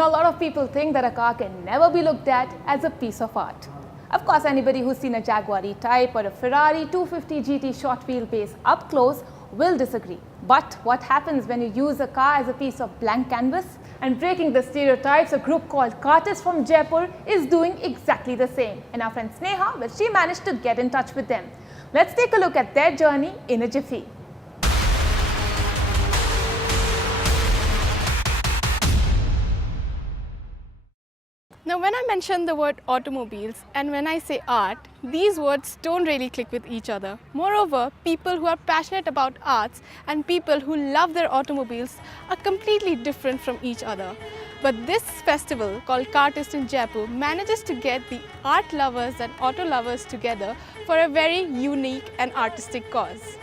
Now, a lot of people think that a car can never be looked at as a piece of art. Of course, anybody who's seen a Jaguar E-Type or a Ferrari 250 GT short wheelbase up close will disagree. But what happens when you use a car as a piece of blank canvas? And breaking the stereotypes, a group called Cartist from Jaipur is doing exactly the same. And our friend Sneha, well, she managed to get in touch with them. Let's take a look at their journey in a jiffy. Now, when I mention the word automobiles and when I say art, these words don't really click with each other. Moreover, people who are passionate about arts and people who love their automobiles are completely different from each other. But this festival called Cartist in Jaipur manages to get the art lovers and auto lovers together for a very unique and artistic cause.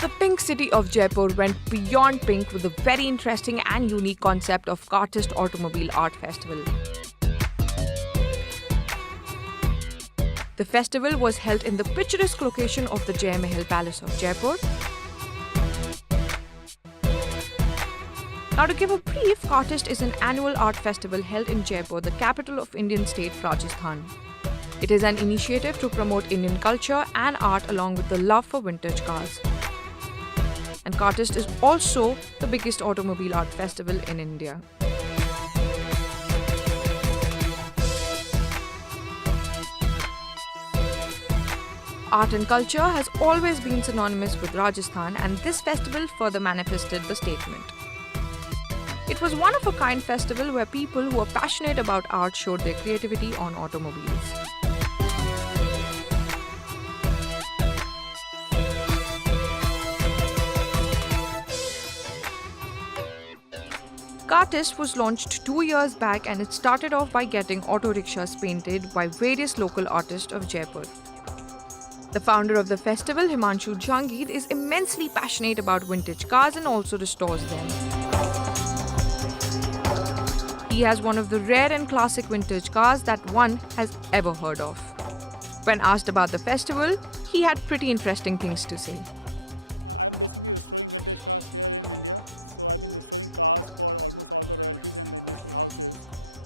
The Pink City of Jaipur went beyond pink with a very interesting and unique concept of Cartist Automobile Art Festival. The festival was held in the picturesque location of the Jai Mahal Palace of Jaipur. Now, to give a brief, Cartist is an annual art festival held in Jaipur, the capital of Indian state Rajasthan. It is an initiative to promote Indian culture and art along with the love for vintage cars. And Cartist is also the biggest automobile art festival in India. Art and culture has always been synonymous with Rajasthan, and this festival further manifested the statement. It was one of a kind festival where people who are passionate about art showed their creativity on automobiles. Cartist was launched 2 years back, and it started off by getting auto rickshaws painted by various local artists of Jaipur. The founder of the festival, Himanshu Jangir, is immensely passionate about vintage cars and also restores them. He has one of the rare and classic vintage cars that one has ever heard of. When asked about the festival, he had pretty interesting things to say. I'm basically restoring vintage cars here in India. So I've been restoring cars for almost all the royalties and the industrial houses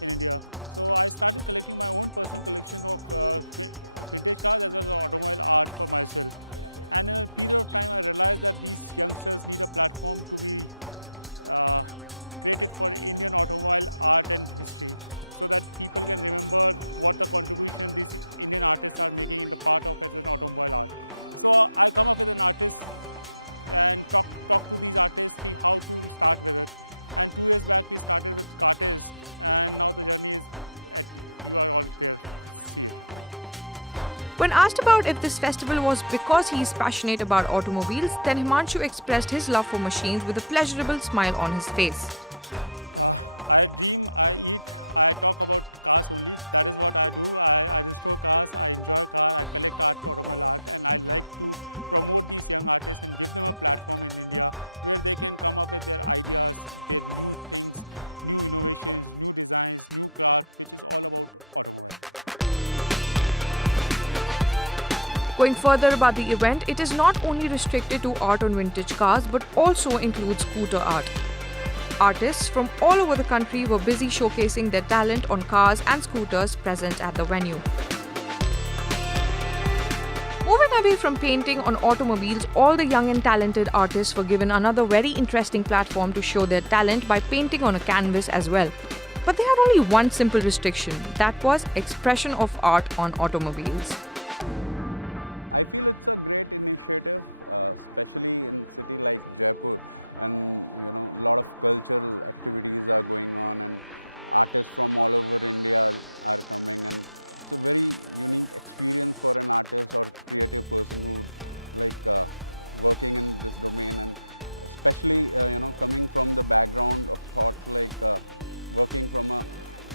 in India. So I started collecting my own personal collection of vintage cars as well as automobile art for myself. And in a period of time, I realized that these youngsters need a platform to be created for Indian automobile art and history, so that people can remember what the contribution these Indian artists are making in the part of as an automobile art. So I come up with an artist and talk to these artists, see how to start with it. And 2 years back we started with Cartist, and now the journey is you are all there, see it. When asked about if this festival was because he is passionate about automobiles, then Himanshu expressed his love for machines with a pleasurable smile on his face. I dream, I eat, I talk about cars only. That is what I do. I restore cars, I enjoy cars, I collect art, automobile art, and I like to promote these young artists and give them a platform in India where they can come up with their ideas, their new things, new innovations, new designs, new craft, which is all about automobile. Going further about the event, it is not only restricted to art on vintage cars but also includes scooter art. Artists from all over the country were busy showcasing their talent on cars and scooters present at the venue. Moving away from painting on automobiles, all the young and talented artists were given another very interesting platform to show their talent by painting on a canvas as well. But they had only one simple restriction, that was expression of art on automobiles. I feel it's a great initiative, especially in a city like Jaipur, and a lot of cultural activities are going on, and artists from all over India are coming, and it's a very unique experience for an artist or creative person who working in this domain, and especially coming from the background of thought working from a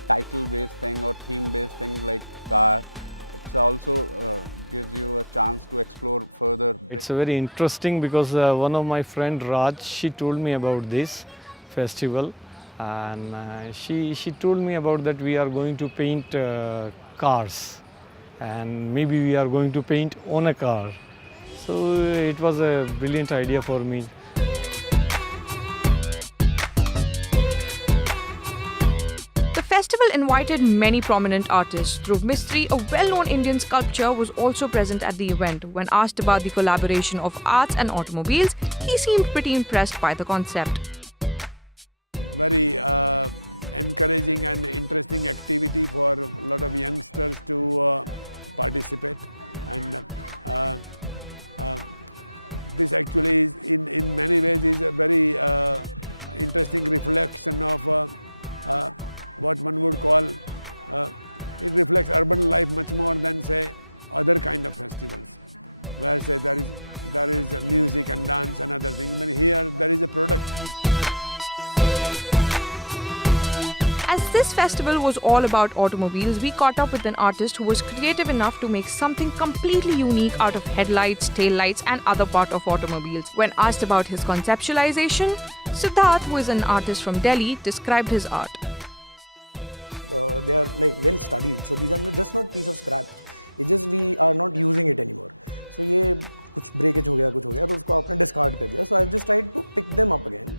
title-based thing or theme-based thing like car. It also gives you a chance to explore further. It's very interesting because one of my friend Raj, she told me about this festival, and she told me about that we are going to paint cars and maybe we are going to paint on a car. So it was a brilliant idea for me. The festival invited many prominent artists. Dhruv Mistry, a well-known Indian sculptor, was also present at the event. When asked about the collaboration of arts and automobiles, he seemed pretty impressed by the concept. Very encouraging and interesting activity for a lot of youngsters to participate, and this actually is in many ways is a very interesting reflection of what one would call, it reflects urban life much more than say other kind of festivals, where say there is music and dance and other things, but here there is a product. As this festival was all about automobiles, we caught up with an artist who was creative enough to make something completely unique out of headlights, taillights and other part of automobiles. When asked about his conceptualization, Siddharth, who is an artist from Delhi, described his art. They are like well studied, so these are just not piece of scrap. It's just we are not using it anymore. So ये कुछ breakage हो गया तो उसको आपने discard कर दिया. So I've just tried to pick them up again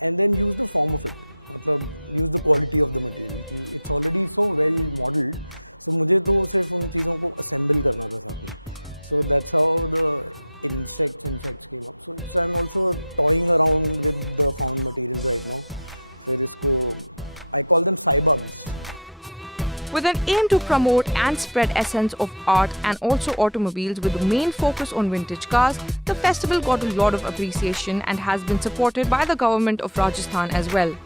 and then use the form of it. मतलब use the quality of the material. It's already so well modeled. So मुझे तो सिर्फ उन चीज़ों को assemble करना था साथ में. So that's how the insects came up. So I'm also toying around with the found materials right now. फिर इसको I call them cybugs. With an aim to promote and spread essence of art and also automobiles with the main focus on vintage cars, the festival got a lot of appreciation and has been supported by the government of Rajasthan as well.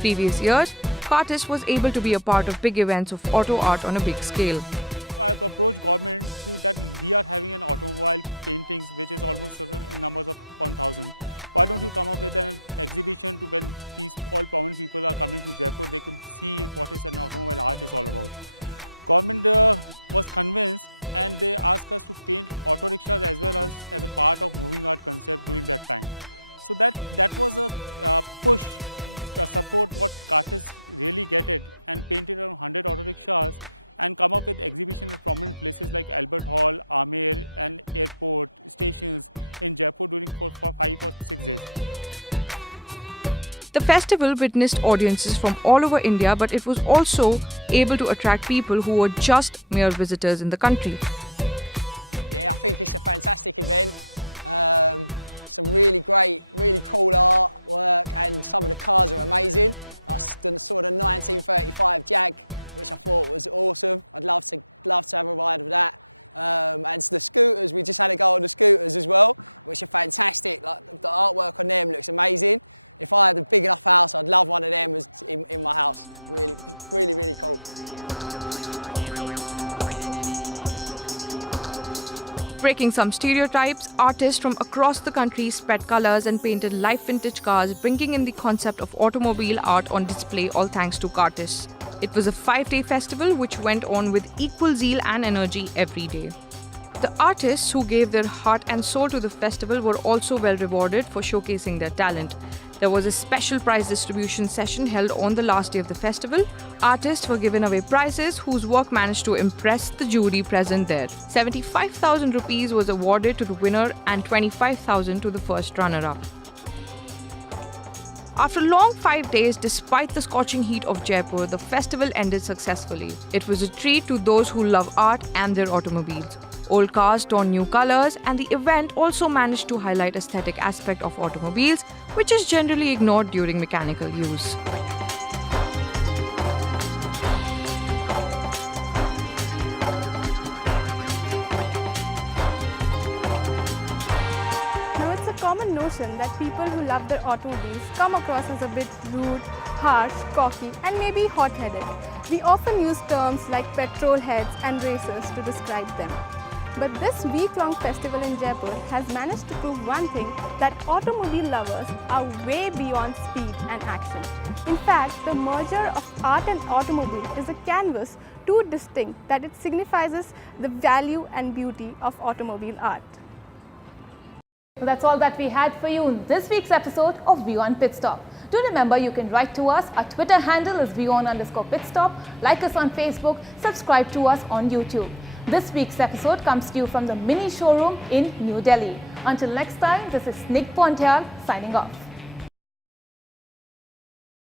Previous years, Cartist was able to be a part of big events of auto art on a big scale. I've approached government to that we are having an automobile paintings which is almost in numbers of 1,000. Why don't you come up with an exhibition to when these all prominent people are coming to Jaipur, they could see what is an automobile art is all about. Government was convinced and they asked us to paint auto rickshaws as well as a part of moving art concept during that time. So that was a push, the support what Cartist really get it, and painted around 100 auto rickshaws and come up with exhibition at prominent places like Albert Hall, Amer and airport stations in Jaipur during for 5 or 6 days. The festival witnessed audiences from all over India, but it was also able to attract people who were just mere visitors in the country. Yeah, I think it's a fantastic event. Some really great, really cool artwork, and some of the cars are amazing. I saw the 1935 Jag, which I thought was awesome. I'd love to have a ride of that. And the scooters, we just had a go on the scooters as well, which are fantastic. Like, the artwork on them looks amazing. If I had a big enough house, I'd love one of them in my house. Really, really, really cool. Breaking some stereotypes, artists from across the country spread colours and painted live vintage cars, bringing in the concept of automobile art on display, all thanks to Cartist. It was a 5-day festival which went on with equal zeal and energy every day. The artists who gave their heart and soul to the festival were also well rewarded for showcasing their talent. There was a special prize distribution session held on the last day of the festival. Artists were given away prizes whose work managed to impress the jury present there. 75,000 rupees was awarded to the winner and 25,000 to the first runner-up. After a long 5 days, despite the scorching heat of Jaipur, the festival ended successfully. It was a treat to those who love art and their automobiles. Old cars donned new colors, and the event also managed to highlight aesthetic aspect of automobiles, which is generally ignored during mechanical use. Now, it's a common notion that people who love their automobiles come across as a bit rude, harsh, cocky, and maybe hot-headed. We often use terms like petrol heads and racers to describe them. But this week-long festival in Jaipur has managed to prove one thing, that automobile lovers are way beyond speed and action. In fact, the merger of art and automobile is a canvas too distinct that it signifies the value and beauty of automobile art. Well, that's all that we had for you in this week's episode of Wion Pitstop. Do remember you can write to us. Our Twitter handle is Wion_Pitstop. Like us on Facebook, subscribe to us on YouTube. This week's episode comes to you from the mini showroom in New Delhi. Until next time, this is Snig Pontial signing off.